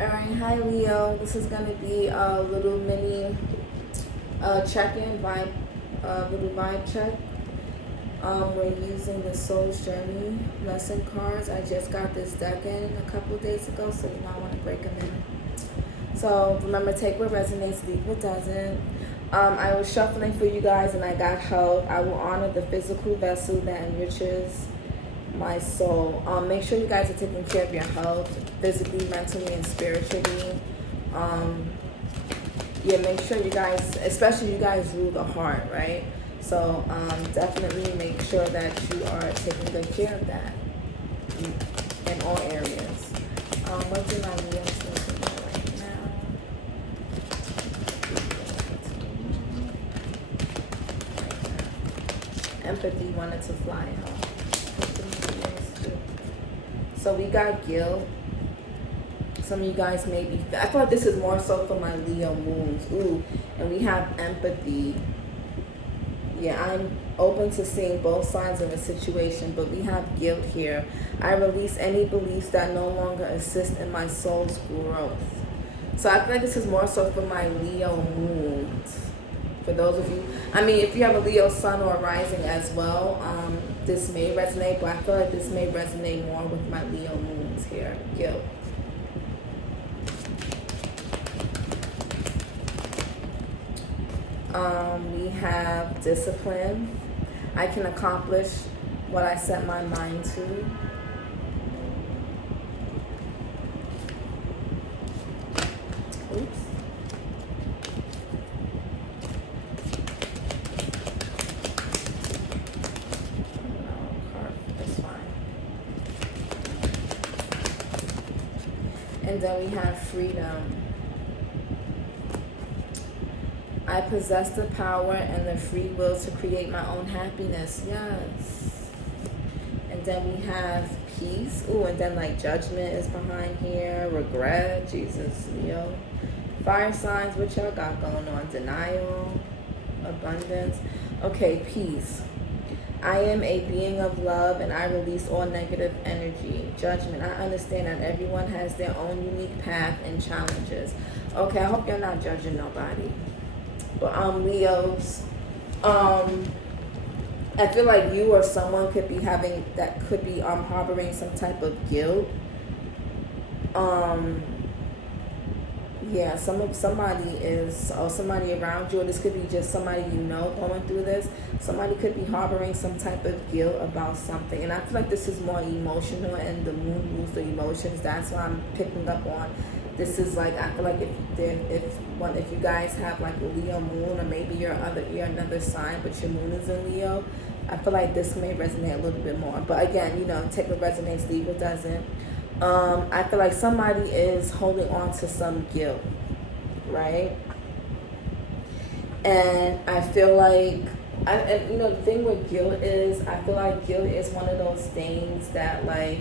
Alright, hi Leo. This is gonna be a little mini check-in vibe, little vibe check. We're using the Soul's Journey lesson cards. I just got this deck in a couple days ago, so I want to break them in. So remember, take what resonates, leave what doesn't. I was shuffling for you guys, and I got help. I will honor the physical vessel that enriches my soul. Make sure you guys are taking care of your health, physically, mentally, and spiritually. Yeah, make sure you guys, especially you guys rule the heart, right? So definitely make sure that you are taking good care of that in all areas. What do my Leos need to know right now? Empathy wanted to fly home. So we got guilt. Some of you guys may be, I thought this is more so for my Leo moons. Ooh, and we have empathy. Yeah, I'm open to seeing both sides of a situation, but we have guilt here. I release any beliefs that no longer assist in my soul's growth. So I feel like this is more so for my Leo moons. For those of you, I mean, if you have a Leo sun or rising as well, this may resonate, but I feel like this may resonate more with my Leo moons here. Guilt. We have discipline. I can accomplish what I set my mind to. Oops. And then we have freedom. I possess the power and the free will to create my own happiness. Yes. And then we have peace. Ooh, and then like judgment is behind here. Regret. Jesus, Leo. Fire signs, what y'all got going on? Denial. Abundance. Okay, peace. I am a being of love and I release all negative energy. Judgment. I understand that everyone has their own unique path and challenges. Okay, I hope you're not judging nobody. But Leos, I feel like you or someone could be having, that could be harboring some type of guilt. Yeah, somebody is, or somebody around you, or this could be just somebody you know going through this. Somebody could be harboring some type of guilt about something, and I feel like this is more emotional, and the moon moves the emotions. That's why I'm picking up on. This is like, I feel like if you guys have like a Leo moon, or maybe you're another sign, but your moon is in Leo, I feel like this may resonate a little bit more. But again, take what resonates, leave what doesn't. I feel like somebody is holding on to some guilt, right? And I feel like, the thing with guilt is, I feel like guilt is one of those things that like,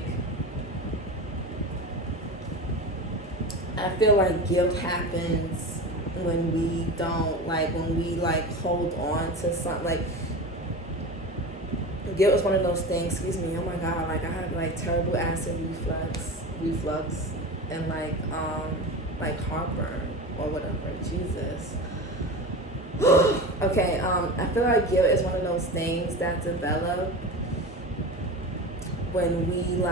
I feel like guilt happens when we don't, when we hold on to something, guilt is one of those things, excuse me, oh my God, I have terrible acid reflux, and heartburn or whatever, Jesus. Okay, I feel like guilt is one of those things that develop when we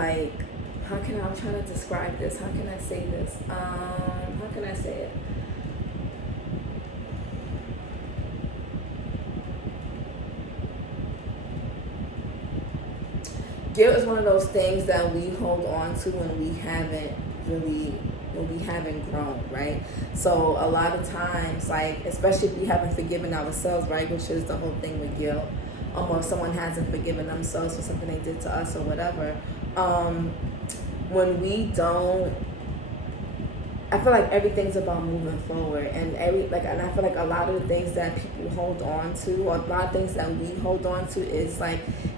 I'm trying to describe this, how can I say this, how can I say it? Guilt is one of those things that we hold on to when we haven't grown, right? So a lot of times, especially if we haven't forgiven ourselves, right, which is the whole thing with guilt, or someone hasn't forgiven themselves for something they did to us or whatever, when we don't, I feel like everything's about moving forward, and and I feel like a lot of the things that people hold on to, or a lot of things that we hold on to, is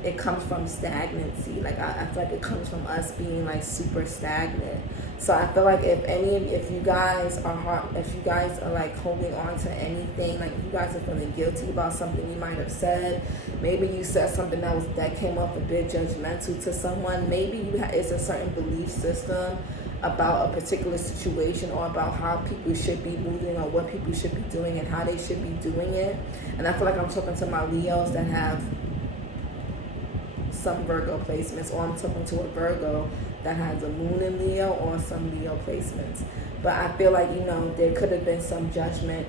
it comes from stagnancy. I feel like it comes from us being super stagnant. So I feel like if you guys are holding on to anything, if you guys are feeling guilty about something you might have said, maybe you said something that came off a bit judgmental to someone, maybe it's a certain belief system about a particular situation or about how people should be moving or what people should be doing and how they should be doing it. And I feel like I'm talking to my Leos that have some Virgo placements, or I'm talking to a Virgo that has a moon in Leo or some Leo placements. But I feel like, there could have been some judgment,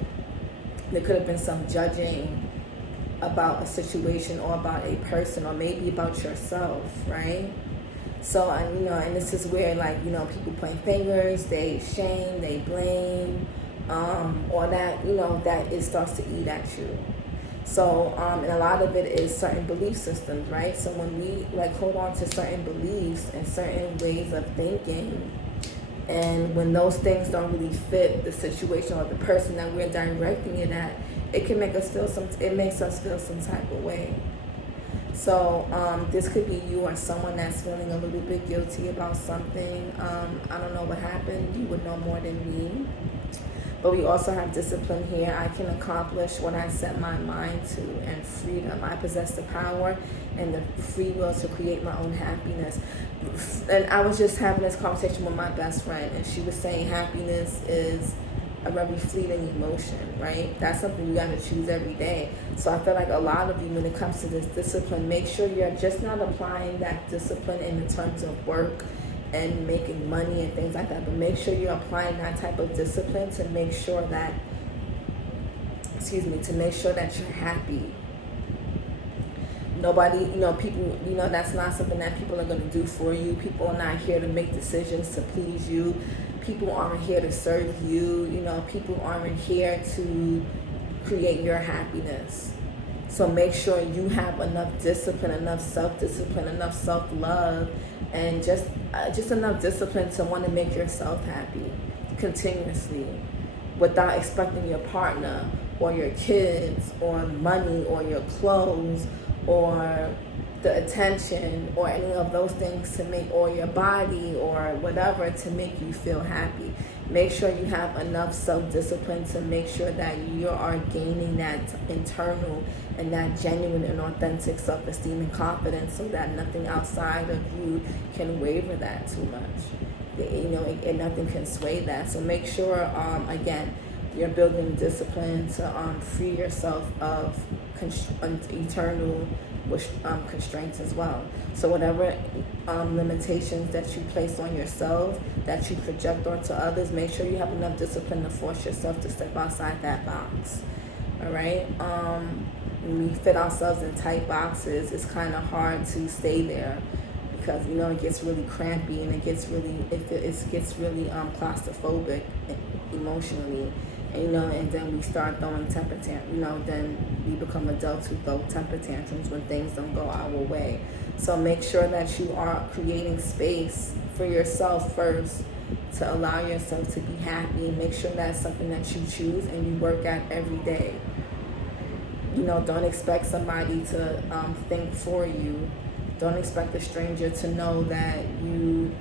there could have been some judging about a situation or about a person or maybe about yourself, right? So, and this is where, like, people point fingers, they shame, they blame, or that, that it starts to eat at you. So, and a lot of it is certain belief systems, right? So when we, like, hold on to certain beliefs and certain ways of thinking, and when those things don't really fit the situation or the person that we're directing it at, it can make us feel it makes us feel some type of way. So this could be you or someone that's feeling a little bit guilty about something. I don't know what happened. You would know more than me. But we also have discipline here. I can accomplish what I set my mind to, and freedom. I possess the power and the free will to create my own happiness. And I was just having this conversation with my best friend, and she was saying happiness is a very fleeting emotion, right? That's something you got to choose every day. So I feel like a lot of you, when it comes to this discipline, make sure you're just not applying that discipline in the terms of work and making money and things like that, but make sure you're applying that type of discipline to make sure that, to make sure that you're happy. Nobody, people, that's not something that people are going to do for you. People are not here to make decisions to please you. People aren't here to serve you. People aren't here to create your happiness. So make sure you have enough discipline, enough self-discipline, enough self-love, and just enough discipline to want to make yourself happy continuously, without expecting your partner or your kids or money or your clothes or the attention or any of those things to make, or your body or whatever, to make you feel happy. Make sure you have enough self-discipline to make sure that you are gaining that internal and that genuine and authentic self-esteem and confidence, so that nothing outside of you can waver that too much. And nothing can sway that. So make sure, again, you're building discipline to free yourself of eternal constraints as well. So whatever limitations that you place on yourself, that you project onto others, make sure you have enough discipline to force yourself to step outside that box. All right? When we fit ourselves in tight boxes, it's kind of hard to stay there, because it gets really crampy, and it gets really claustrophobic emotionally. And then we start throwing temper tantrums. Then we become adults who throw temper tantrums when things don't go our way. So make sure that you are creating space for yourself first, to allow yourself to be happy. Make sure that's something that you choose and you work at every day. Don't expect somebody to think for you. Don't expect a stranger to know that you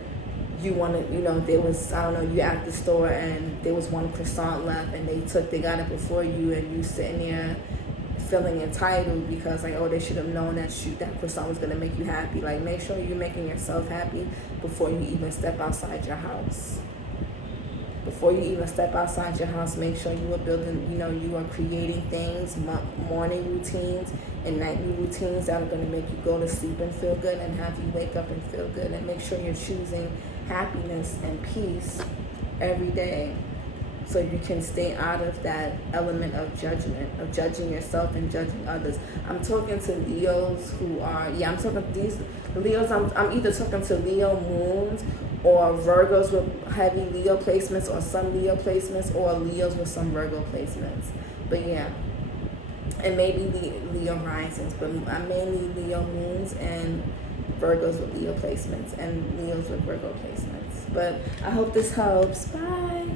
want to, there was, you at the store and there was one croissant left, and they got it before you, and you sitting there feeling entitled because, like, oh, they should have known that that croissant was going to make you happy. Like, make sure you're making yourself happy before you even step outside your house. Before you even step outside your house, make sure you are building, you are creating things, morning routines and nightly routines that are going to make you go to sleep and feel good, and have you wake up and feel good. And make sure you're choosing happiness and peace every day, so you can stay out of that element of judgment, of judging yourself and judging others. I'm talking to Leos who are, I'm talking to these Leos, I'm either talking to Leo moons, or Virgos with heavy Leo placements, or some Leo placements, or Leos with some Virgo placements. But yeah, and maybe Leo risings, but I'm mainly Leo moons and Virgos with Leo placements, and Leos with Virgo placements. But I hope this helps. Bye.